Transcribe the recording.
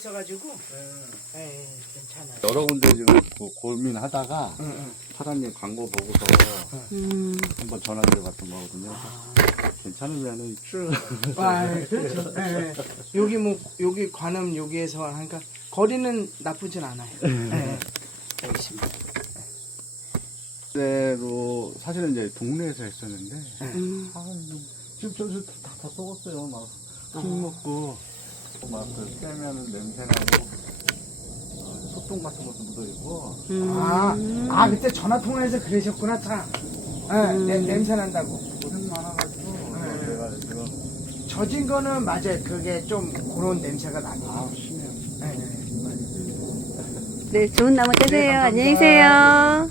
있어가지고 괜찮아요. 여러 군데 지금 고민하다가 사장님 광고 보고서 한번 전화드려봤던 거거든요. 괜찮으면은 쭉. 그렇죠. 여기 여기 관음 여기에서 하니까 거리는 나쁘진 않아요. 여기 있습니다. 그대로 사실은 이제 동네에서 했었는데 지금 저다 썩었어요. 막 흙 먹고 막 그 떼면은 냄새 나고 소똥 같은 것도 묻어 있고. 그때 전화 통화해서 그러셨구나 참. 냄새 난다고. 고생 많아가지고 내가 지금 젖은 거는 맞아요. 그게 좀 그런 냄새가 나요. 심해요. 네, 좋은 나무 되세요. 안녕히 계세요.